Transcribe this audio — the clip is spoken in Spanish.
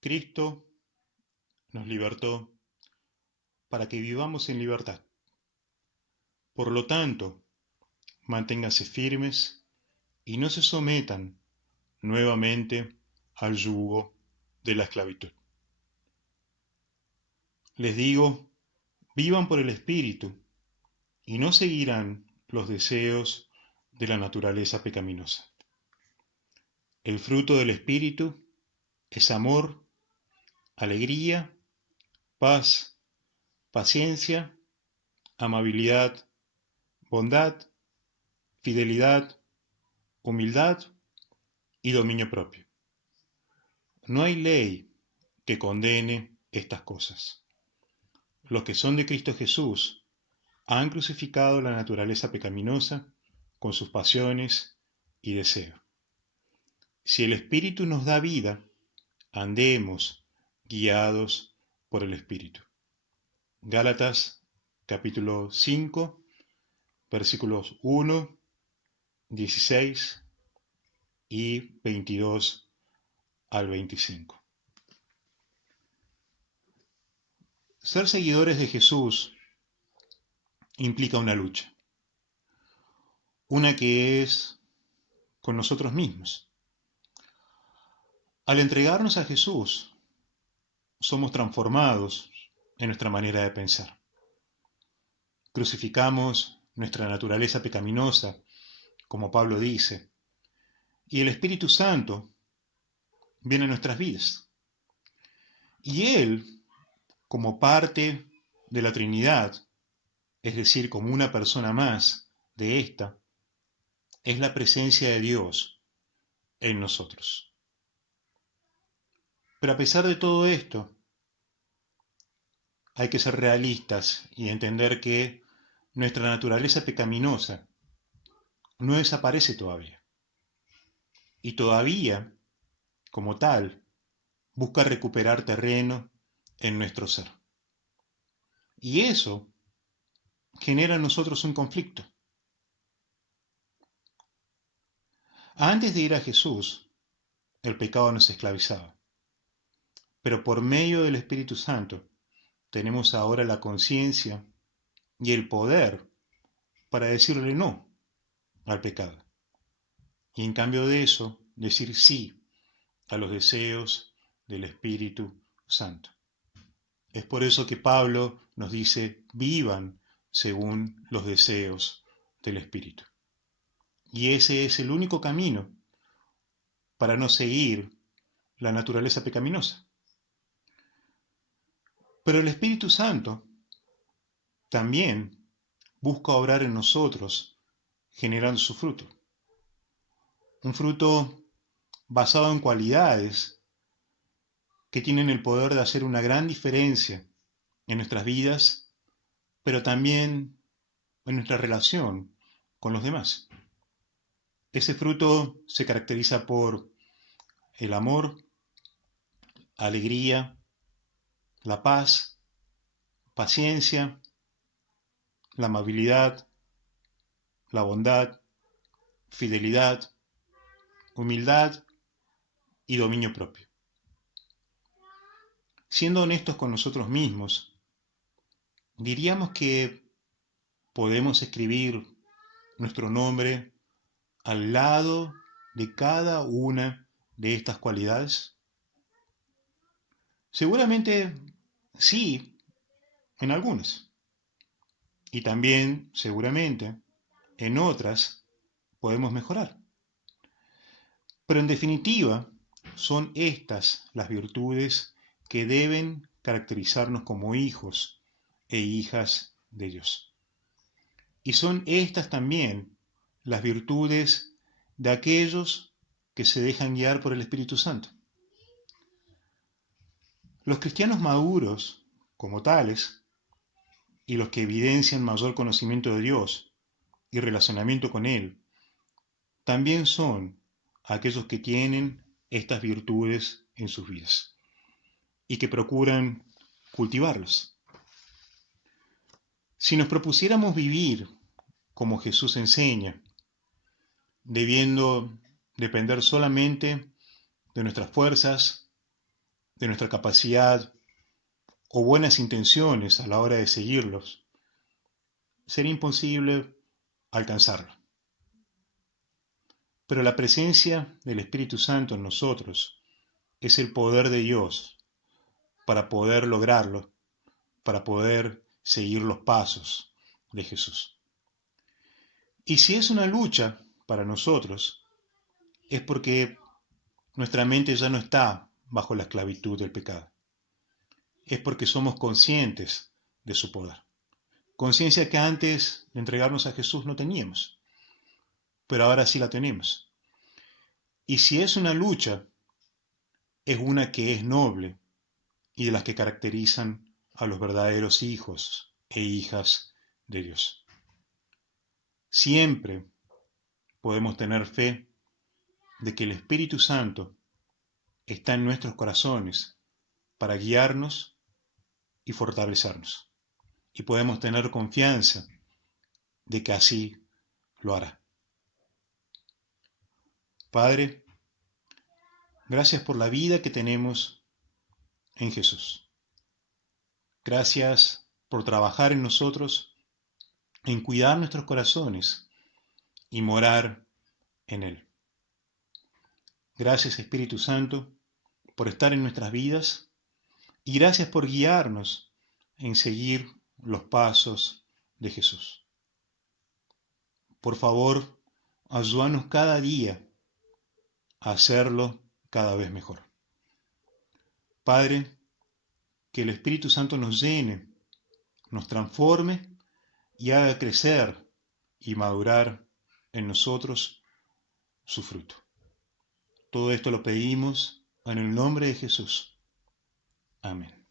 Cristo nos libertó para que vivamos en libertad. Por lo tanto, manténganse firmes y no se sometan nuevamente al yugo de la esclavitud. Les digo, vivan por el Espíritu y no seguirán los deseos de la naturaleza pecaminosa. El fruto del Espíritu es amor, alegría, paz, paciencia, amabilidad, bondad, fidelidad, humildad y dominio propio. No hay ley que condene estas cosas. Los que son de Cristo Jesús han crucificado la naturaleza pecaminosa con sus pasiones y deseos. Si el Espíritu nos da vida, andemos guiados por el Espíritu. Gálatas capítulo 5, versículos 1, 16 y 22 al 25. Ser seguidores de Jesús implica una lucha, una que es con nosotros mismos. Al entregarnos a Jesús, somos transformados en nuestra manera de pensar. Crucificamos nuestra naturaleza pecaminosa, como Pablo dice, y el Espíritu Santo viene a nuestras vidas. Y Él, como parte de la Trinidad, es decir, como una persona más de esta, es la presencia de Dios en nosotros. Pero a pesar de todo esto, hay que ser realistas y entender que nuestra naturaleza pecaminosa no desaparece todavía. Y todavía, como tal, busca recuperar terreno en nuestro ser. Y eso genera en nosotros un conflicto. Antes de ir a Jesús, el pecado nos esclavizaba. Pero por medio del Espíritu Santo tenemos ahora la conciencia y el poder para decirle no al pecado. Y en cambio de eso, decir sí a los deseos del Espíritu Santo. Es por eso que Pablo nos dice, vivan según los deseos del Espíritu. Y ese es el único camino para no seguir la naturaleza pecaminosa. Pero el Espíritu Santo también busca obrar en nosotros generando su fruto. Un fruto basado en cualidades que tienen el poder de hacer una gran diferencia en nuestras vidas, pero también en nuestra relación con los demás. Ese fruto se caracteriza por el amor, alegría, la paz, paciencia, la amabilidad, la bondad, fidelidad, humildad y dominio propio. Siendo honestos con nosotros mismos, diríamos que podemos escribir nuestro nombre al lado de cada una de estas cualidades. Seguramente sí, en algunas. Y también, seguramente, en otras podemos mejorar. Pero en definitiva, son estas las virtudes que deben caracterizarnos como hijos e hijas de Dios. Y son estas también las virtudes de aquellos que se dejan guiar por el Espíritu Santo. Los cristianos maduros, como tales, y los que evidencian mayor conocimiento de Dios y relacionamiento con Él, también son aquellos que tienen estas virtudes en sus vidas y que procuran cultivarlos. Si nos propusiéramos vivir como Jesús enseña, debiendo depender solamente de nuestras fuerzas, de nuestra capacidad o buenas intenciones a la hora de seguirlos, sería imposible alcanzarlo. Pero la presencia del Espíritu Santo en nosotros es el poder de Dios para poder lograrlo, para poder seguir los pasos de Jesús. Y si es una lucha para nosotros, es porque nuestra mente ya no está bajo la esclavitud del pecado. Es porque somos conscientes de su poder. Conciencia que antes de entregarnos a Jesús no teníamos, pero ahora sí la tenemos. Y si es una lucha, es una que es noble y de las que caracterizan a los verdaderos hijos e hijas de Dios. Siempre podemos tener fe de que el Espíritu Santo está en nuestros corazones para guiarnos y fortalecernos. Y podemos tener confianza de que así lo hará. Padre, gracias por la vida que tenemos en Jesús. Gracias por trabajar en nosotros, en cuidar nuestros corazones y morar en Él. Gracias, Espíritu Santo, por estar en nuestras vidas y gracias por guiarnos en seguir los pasos de Jesús. Por favor, ayúdanos cada día a hacerlo cada vez mejor. Padre, que el Espíritu Santo nos llene, nos transforme y haga crecer y madurar en nosotros su fruto. Todo esto lo pedimos en el nombre de Jesús. Amén.